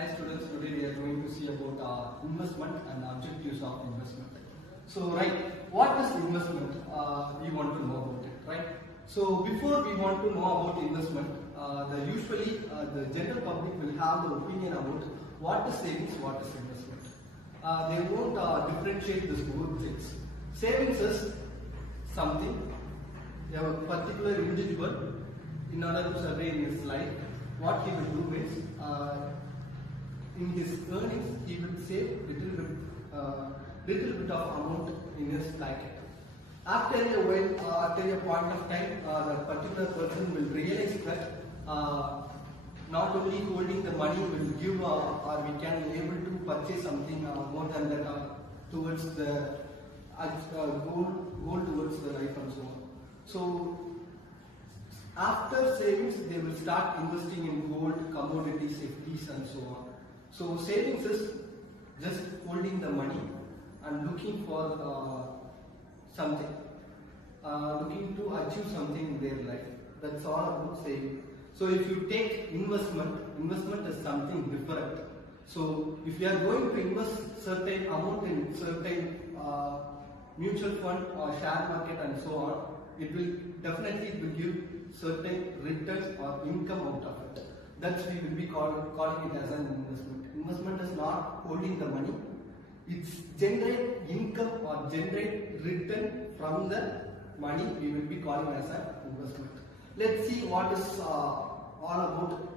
Hi students, today we are going to see about investment and objectives of investment. So what is investment? We want to know about it, right? So before we want to know about investment, usually the general public will have the opinion about what is savings, what is investment. They won't differentiate these both things. Savings is something, you have a particular individual, in order to survey in his life, what he will do is, in his earnings, he will save little bit of amount in his pocket. After a while, after a point of time, the particular person will realize that not only holding the money will give, or we can be able to purchase something more than that towards the goal towards the life and so on. So after savings, they will start investing in gold, commodities, FDs and so on. So savings is just holding the money and looking for something, looking to achieve something in their life. That's all about saving. So if you take investment is something different. So if you are going to invest certain amount in certain mutual fund or share market and so on, it will definitely give certain returns or income out of it. That's we will be calling it as an investment. Investment is not holding the money. It's generate income or generate return from the money. We will be calling as an investment. Let's see what is all about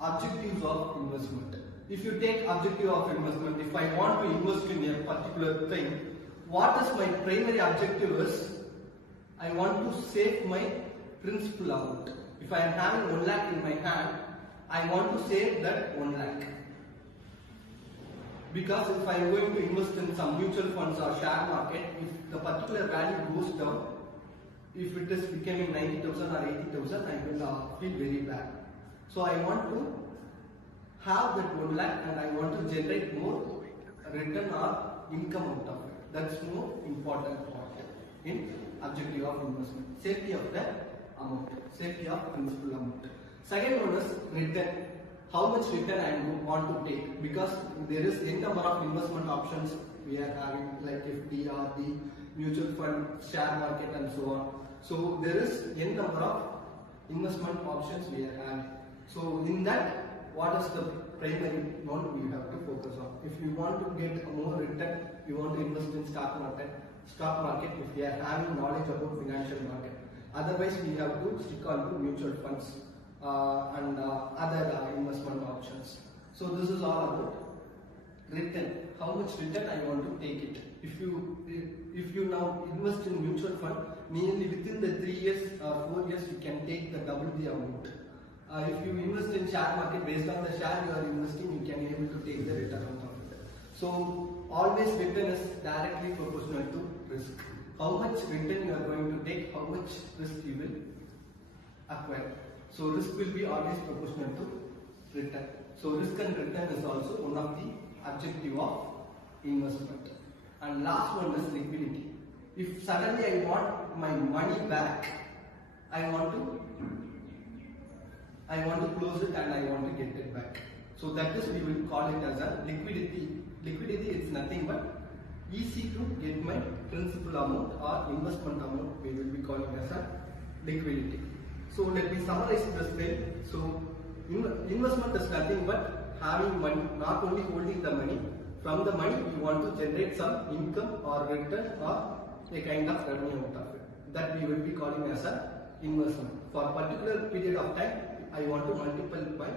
objectives of investment. If you take objective of investment, if I want to invest in a particular thing, what is my primary objective is, I want to save my principal amount. If I am having 1 lakh in my hand, I want to save that 1 lakh. Because if I am going to invest in some mutual funds or share market, if the particular value goes down, if it is becoming 90,000 or 80,000, I will feel very bad. So I want to have that 1 lakh and I want to generate more return or income out of it. That's more important part in objective of investment. Safety of the amount, safety of principal amount. Second one is return. How much return I want to take, because there is n number of investment options we are having, like FD, RD, mutual fund, share market and so on. So there is n number of investment options we are having. So in that, what is the primary one we have to focus on? If you want to get more return, you want to invest in stock market if we are having knowledge about financial market. Otherwise we have to stick on to mutual funds and other investment options. So this is all about return. How much return I want to take it. If you now invest in mutual fund, mainly within the 3 years or 4 years you can take the double the amount. If you invest in share market, based on the share you are investing, you can be able to take the return out of it. So always return is directly proportional to risk. How much return you are going to take, how much risk you will acquire. So risk will be always proportional to return. So risk and return is also one of the objective of investment. And last one is liquidity. If suddenly I want my money back, I want to close it and I want to get it back. So that is, we will call it as a liquidity. Liquidity is nothing but easy to get my principal amount or investment amount, we will be calling as a liquidity. So let me summarize this thing. So investment is nothing but having money, not only holding the money. From the money you want to generate some income or return or a kind of revenue out of it. That we will be calling as a investment. For a particular period of time, I want to multiply my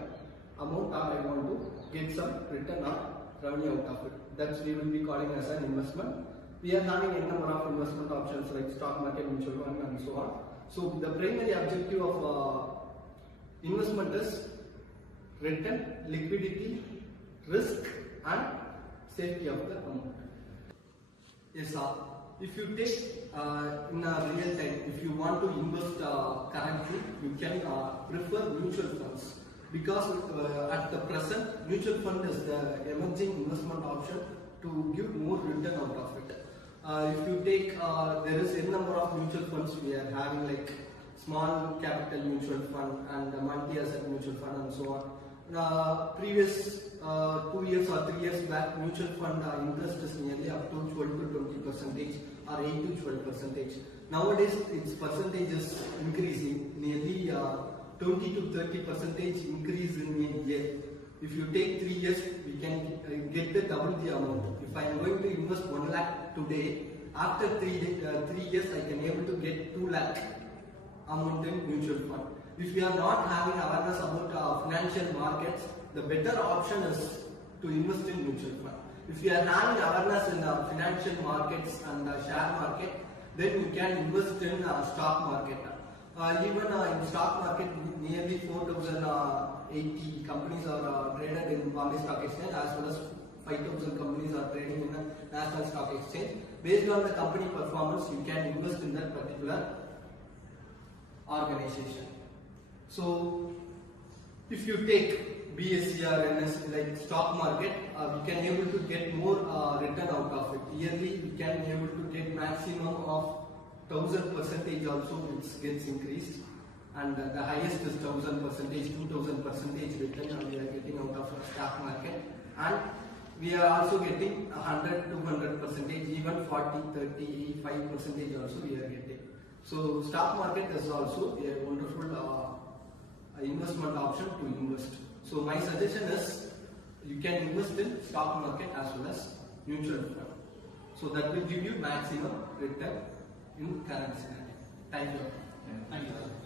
amount or I want to get some return or revenue out of it. That's we will be calling as an investment. We are having a number of investment options like stock market, mutual fund and so on. So the primary objective of investment is return, liquidity, risk and safety of the amount. Yes, if you take in a real time, if you want to invest currently, you can prefer mutual funds, because at the present mutual fund is the emerging investment option to give more return out of it. If you take, there is a number of mutual funds we are having, like small capital mutual fund and multi-asset mutual fund and so on. Previous 2 years or 3 years back, mutual fund interest is nearly up to 12 to 20% or 8 to 12%. Nowadays, its percentage is increasing, nearly 20 to 30% increase in a year. If you take 3 years, we can get the double the amount. If I am going to invest 1 lakh today, after 3 years, I can able to get 2 lakh amount in mutual fund. If we are not having awareness about financial markets, the better option is to invest in mutual fund. If you are having awareness in financial markets and share market, then you can invest in stock market. Even in stock market, nearly 4,080 companies are traded in Bombay Stock Exchange, as well as 5,000 companies are trading in the National Stock Exchange. Based on the company performance, you can invest in that particular organization. So, if you take BSE or NS like stock market, we can able to get more return out of it. Yearly, we can able to get maximum of 1000% also, it gets increased, and the highest is 1000%, 2000% return we are getting out of the stock market, and we are also getting 100, 200%, even 40, 35% also we are getting. So stock market is also a wonderful investment option to invest. So my suggestion is you can invest in stock market as well as mutual fund. So that will give you maximum return in current scenario. Thank you. Yeah, thank you.